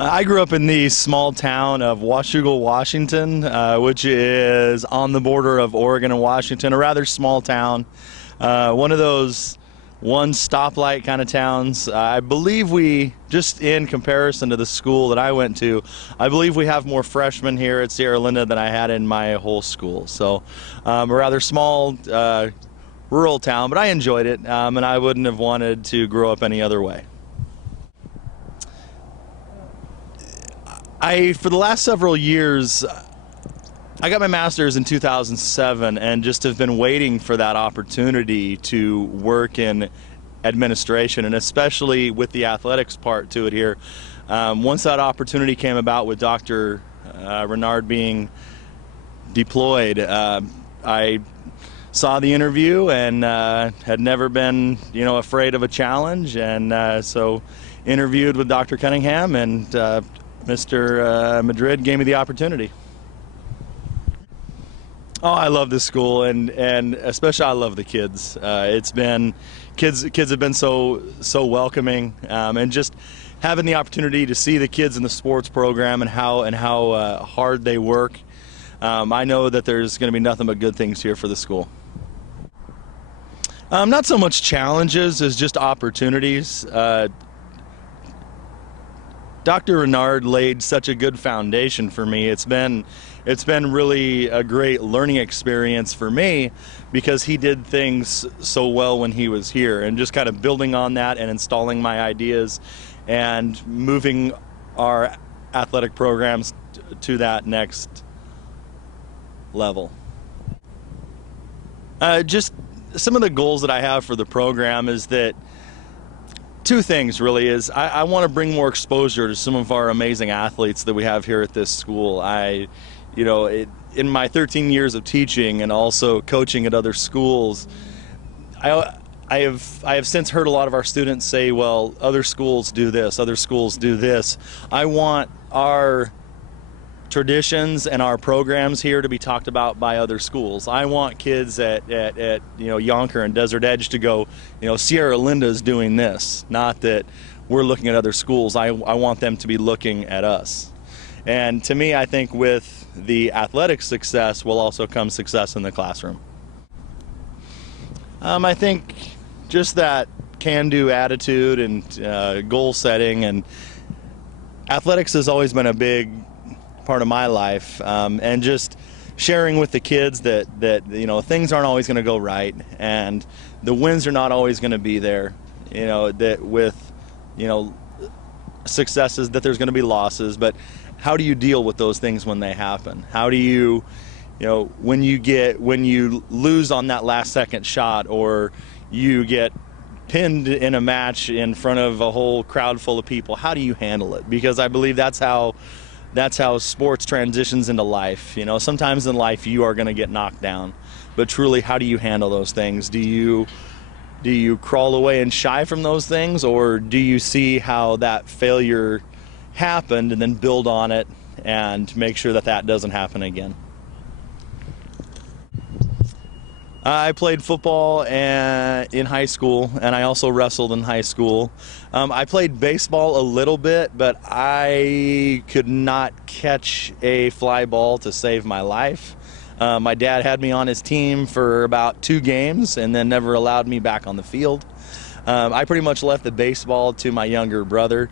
I grew up in the small town of Washougal, Washington, which is on the border of Oregon and Washington, a rather small town. One of those one stoplight kind of towns. I believe we, just in comparison to the school that I went to, I believe we have more freshmen here at Sierra Linda than I had in my whole school. So a rather small rural town, but I enjoyed it, and I wouldn't have wanted to grow up any other way. For the last several years, I got my master's in 2007 and just have been waiting for that opportunity to work in administration, and especially with the athletics part to it here. Once that opportunity came about with Dr. Renard being deployed, I saw the interview and had never been, afraid of a challenge, and so interviewed with Dr. Cunningham, and Mr. Madrid gave me the opportunity. Oh, I love this school, and especially I love the kids. Kids have been so welcoming, and just having the opportunity to see the kids in the sports program and how hard they work. I know that there's going to be nothing but good things here for the school. Not so much challenges as just opportunities. Dr. Renard laid such a good foundation for me. It's been really a great learning experience for me because he did things so well when he was here, and just kind of building on that and installing my ideas and moving our athletic programs to that next level. Just some of the goals that I have for the program is that two things really is I want to bring more exposure to some of our amazing athletes that we have here at this school. In my 13 years of teaching and also coaching at other schools, I have since heard a lot of our students say, well, other schools do this, other schools do this. I want our traditions and our programs here to be talked about by other schools. I want kids at Yonker and Desert Edge to go, Sierra Linda's doing this, not that we're looking at other schools. I want them to be looking at us. And to me, I think with the athletic success will also come success in the classroom. I think just that can-do attitude and goal setting, and athletics has always been a big part of my life, and just sharing with the kids that things aren't always going to go right, and the wins are not always going to be there. That with successes, that there's going to be losses, but how do you deal with those things when they happen? How do you, when you lose on that last second shot, or you get pinned in a match in front of a whole crowd full of people, how do you handle it? Because I believe that's how sports transitions into life. Sometimes in life you are going to get knocked down, but truly, how do you handle those things? Do you crawl away and shy from those things, or do you see how that failure happened and then build on it and make sure that doesn't happen again? I played football in high school, and I also wrestled in high school. I played baseball a little bit, but I could not catch a fly ball to save my life. My dad had me on his team for about 2 games and then never allowed me back on the field. I pretty much left the baseball to my younger brother,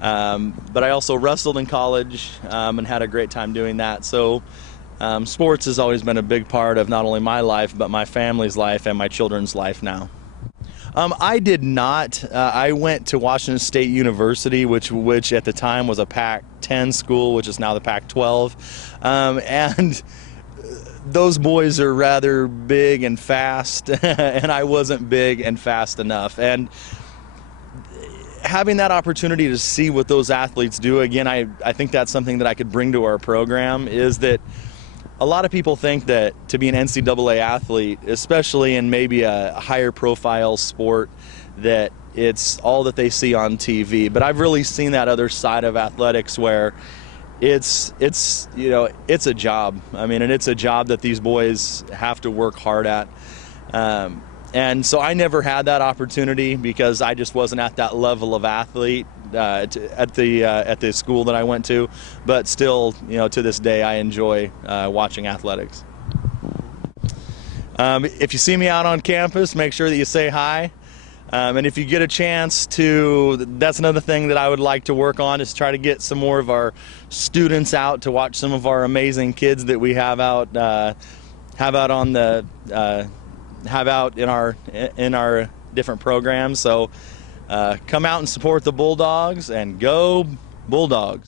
but I also wrestled in college and had a great time doing that. So sports has always been a big part of not only my life, but my family's life and my children's life now. I did not. I went to Washington State University, which at the time was a Pac-10 school, which is now the Pac-12, and those boys are rather big and fast, and I wasn't big and fast enough. And having that opportunity to see what those athletes do, again, I think that's something that I could bring to our program, is that a lot of people think that to be an NCAA athlete, especially in maybe a higher profile sport, that it's all that they see on TV. But I've really seen that other side of athletics where it's a job. I mean, and it's a job that these boys have to work hard at. And so I never had that opportunity because I just wasn't at that level of athlete. at the school that I went to, but still, to this day, I enjoy watching athletics. If you see me out on campus, make sure that you say hi. And if you get a chance to, that's another thing that I would like to work on, is try to get some more of our students out to watch some of our amazing kids that we have out in our different programs. So come out and support the Bulldogs, and go Bulldogs.